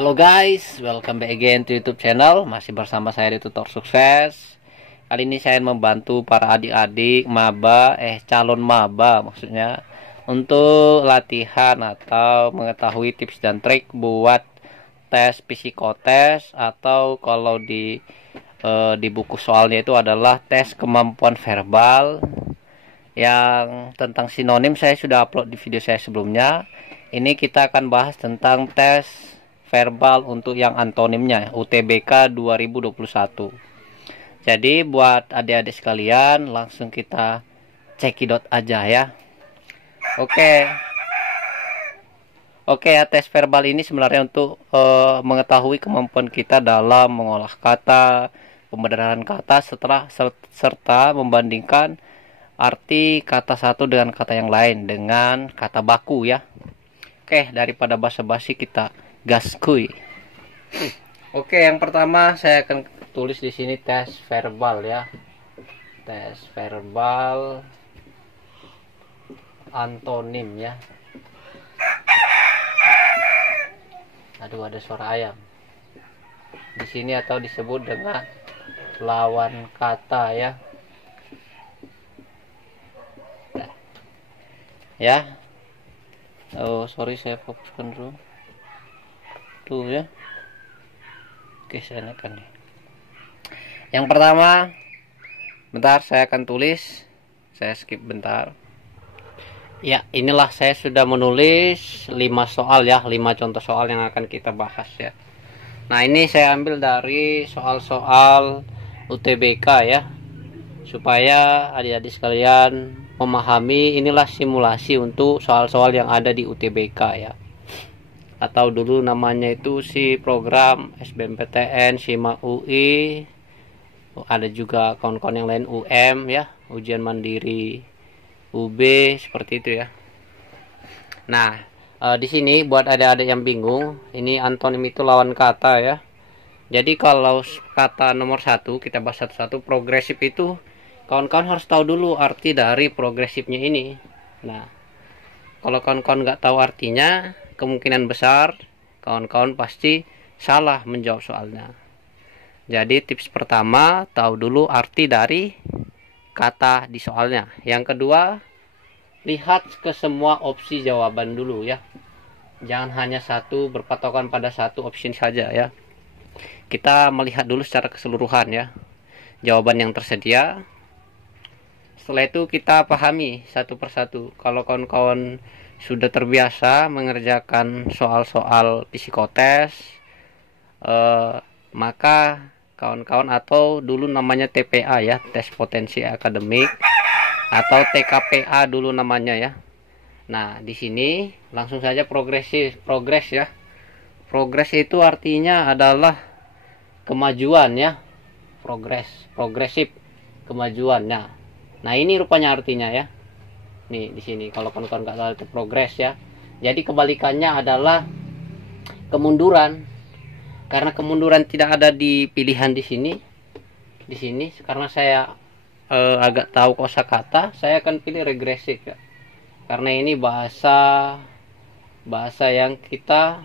Halo guys, welcome back again to YouTube channel. Masih bersama saya di Tutor Sukses. Kali ini saya membantu para adik-adik maba, calon maba maksudnya, untuk latihan atau mengetahui tips dan trik buat tes psikotes, atau kalau di buku soalnya itu adalah tes kemampuan verbal. Yang tentang sinonim saya sudah upload di video saya sebelumnya. Ini kita akan bahas tentang tes verbal untuk yang antonimnya UTBK 2021. Jadi buat adik-adik sekalian, langsung kita cekidot aja ya. Oke ya, tes verbal ini sebenarnya untuk mengetahui kemampuan kita dalam mengolah kata, pembenaran kata, serta membandingkan arti kata satu dengan kata yang lain dengan kata baku ya. Oke, daripada basa-basi kita gaskuy. Oke, yang pertama saya akan tulis di sini tes verbal ya. Tes verbal antonim ya. Aduh, ada suara ayam. Di sini atau disebut dengan lawan kata ya. Ya. Oh, sorry, saya fokuskan dulu. Tuh ya. Oke, saya naikkan nih. Yang pertama, bentar saya akan tulis. Saya skip bentar. Ya, inilah saya sudah menulis 5 soal ya, 5 contoh soal yang akan kita bahas ya. Nah, ini saya ambil dari soal-soal UTBK ya, supaya adik-adik sekalian memahami. Inilah simulasi untuk soal-soal yang ada di UTBK ya, atau dulu namanya itu si program SBMPTN, SIMA UI, ada juga kawan-kawan yang lain UM ya, ujian mandiri UB, seperti itu ya. Nah, di sini buat adik-adik yang bingung, ini antonim itu lawan kata ya. Jadi kalau kata nomor 1 kita bahas satu-satu. Progresif itu kawan-kawan harus tahu dulu arti dari progresifnya ini. Nah, kalau kawan-kawan nggak tahu artinya, kemungkinan besar kawan-kawan pasti salah menjawab soalnya. Jadi tips pertama, tahu dulu arti dari kata di soalnya. Yang kedua, lihat ke semua opsi jawaban dulu ya. Jangan hanya satu, berpatokan pada satu opsi saja ya. Kita melihat dulu secara keseluruhan ya jawaban yang tersedia. Setelah itu kita pahami satu persatu. Kalau kawan-kawan sudah terbiasa mengerjakan soal-soal psikotes, maka kawan-kawan, atau dulu namanya TPA ya, tes potensi akademik, atau TKPA dulu namanya ya. Nah, di sini langsung saja progres ya. Progres itu artinya adalah kemajuan ya. Progresif, kemajuan. Nah, ini rupanya artinya ya. Nih di sini kalau kawan-kawan nggak tahu itu progres ya. Jadi kebalikannya adalah kemunduran. Karena kemunduran tidak ada di pilihan di sini. Di sini karena saya agak tahu kosakata, saya akan pilih regresif ya. Karena ini bahasa yang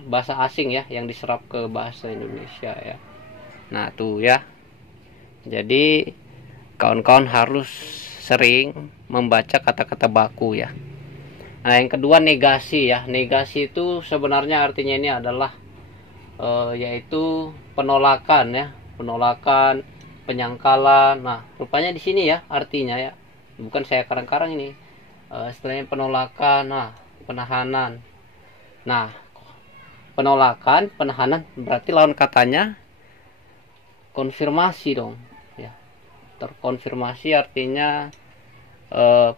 bahasa asing ya, yang diserap ke bahasa Indonesia ya. Nah, tuh ya. Jadi kawan-kawan harus sering membaca kata-kata baku ya. Nah, yang kedua negasi ya. Negasi itu sebenarnya artinya ini adalah yaitu penolakan ya, penolakan, penyangkalan. Nah, rupanya di sini ya artinya ya. Bukan saya karang-karang ini. Setelahnya penolakan, penahanan. Nah, penolakan, penahanan berarti lawan katanya konfirmasi dong. Terkonfirmasi artinya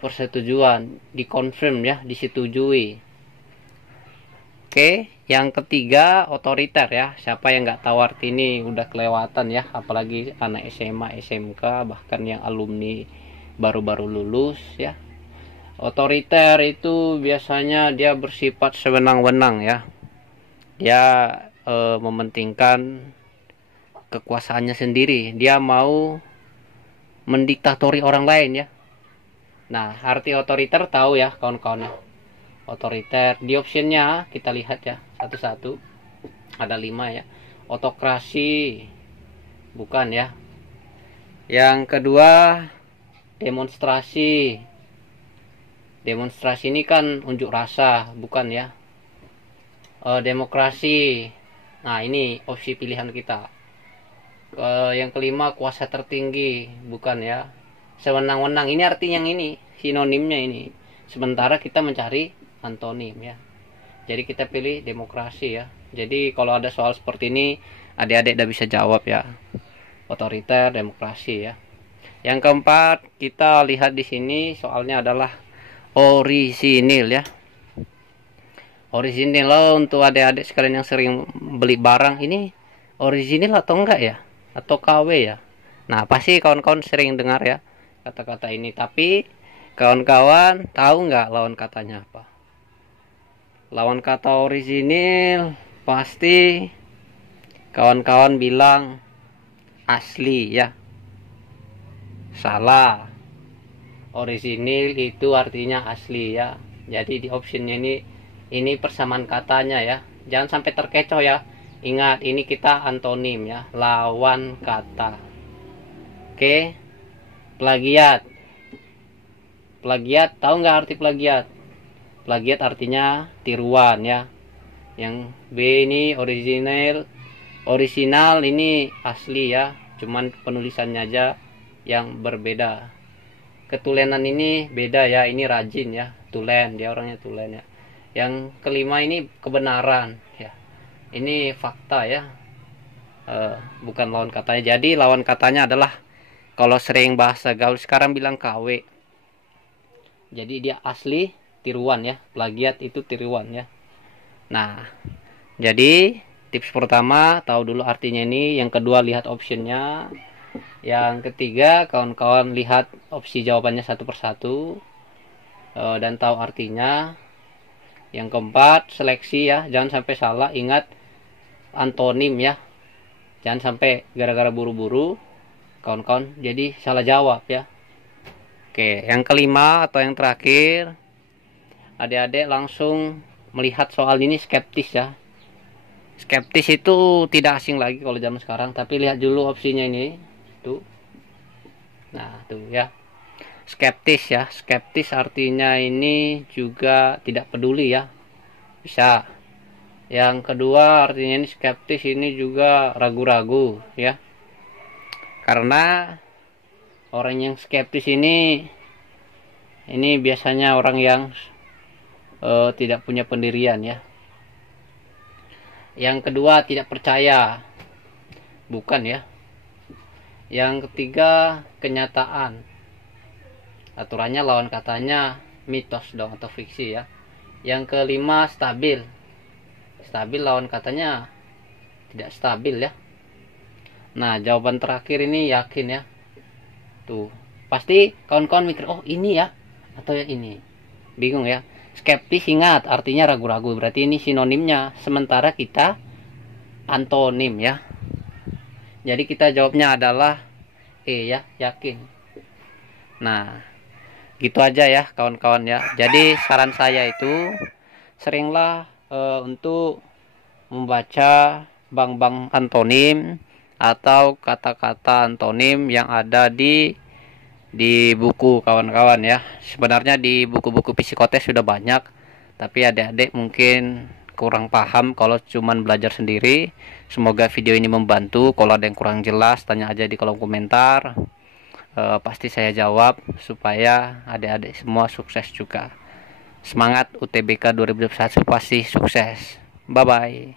persetujuan, dikonfirm ya, disetujui. Oke, yang ketiga otoriter ya. Siapa yang nggak tahu arti ini udah kelewatan ya, apalagi anak SMA, SMK, bahkan yang alumni baru-baru lulus ya. Otoriter itu biasanya dia bersifat sewenang-wenang ya. Dia mementingkan kekuasaannya sendiri. Dia mau mendiktatori orang lain ya. Nah, arti otoriter tahu ya kawan-kawan. Otoriter di optionnya kita lihat ya satu-satu. Ada 5 ya. Otokrasi, bukan ya. Yang kedua, demonstrasi. Demonstrasi ini kan unjuk rasa, bukan ya. Demokrasi. Nah, ini opsi pilihan kita. Yang kelima, kuasa tertinggi, bukan ya. Sewenang-wenang, ini artinya yang ini, sinonimnya ini. Sementara kita mencari antonim ya. Jadi kita pilih demokrasi ya. Jadi kalau ada soal seperti ini, adik-adik udah bisa jawab ya. Otoriter, demokrasi ya. Yang keempat, kita lihat di sini soalnya adalah orisinil ya. Orisinil loh, untuk adik-adik sekalian yang sering beli barang, ini orisinil atau enggak ya? Atau KW ya? Nah, pasti kawan-kawan sering dengar ya kata-kata ini. Tapi kawan-kawan tahu nggak lawan katanya apa? Lawan kata orisinil pasti kawan-kawan bilang asli ya. Salah. Orisinil itu artinya asli ya. Jadi di optionnya ini persamaan katanya ya. Jangan sampai terkecoh ya. Ingat, ini kita antonim ya, lawan kata. Oke. Plagiat. Plagiat, tahu nggak arti plagiat? Plagiat artinya tiruan ya. Yang B ini original ini asli ya, cuman penulisannya aja yang berbeda. Ketulenan ini beda ya, ini rajin ya, tulen, dia orangnya tulen ya. Yang kelima ini kebenaran ya, ini fakta ya, bukan lawan katanya. Jadi lawan katanya adalah kalau sering bahasa gaul sekarang bilang KW. Jadi dia asli, tiruan ya, plagiat itu tiruan ya. Nah, jadi tips pertama tahu dulu artinya ini, yang kedua lihat optionnya, yang ketiga kawan-kawan lihat opsi jawabannya satu persatu dan tahu artinya. Yang keempat, seleksi ya, jangan sampai salah, ingat antonim ya, jangan sampai gara-gara buru-buru kawan-kawan jadi salah jawab ya. Oke, yang kelima atau yang terakhir, adik-adik langsung melihat soal ini skeptis ya. Skeptis itu tidak asing lagi kalau zaman sekarang, tapi lihat dulu opsinya ini tuh. Nah tuh ya, skeptis ya. Skeptis artinya ini juga tidak peduli ya, bisa. Yang kedua artinya ini skeptis ini juga ragu-ragu ya, karena orang yang skeptis ini biasanya orang yang tidak punya pendirian ya. Yang kedua, tidak percaya, bukan ya. Yang ketiga, kenyataan, aturannya lawan katanya mitos dong atau fiksi ya. Yang kelima, stabil, stabil lawan katanya tidak stabil ya. Nah, jawaban terakhir ini yakin ya. Tuh, pasti kawan-kawan mikir, oh ini ya atau yang ini, bingung ya. Skeptis, ingat artinya ragu-ragu, berarti ini sinonimnya, sementara kita antonim ya. Jadi kita jawabnya adalah E ya, yakin. Nah, gitu aja ya kawan-kawan ya. Jadi saran saya itu seringlah untuk membaca bank-bank antonim atau kata-kata antonim yang ada di buku kawan-kawan ya. Sebenarnya di buku-buku psikotes sudah banyak, tapi adik-adik mungkin kurang paham kalau cuman belajar sendiri. Semoga video ini membantu. Kalau ada yang kurang jelas, tanya aja di kolom komentar, pasti saya jawab supaya adik-adik semua sukses juga. Semangat, UTBK 2021 pasti sukses. Bye bye.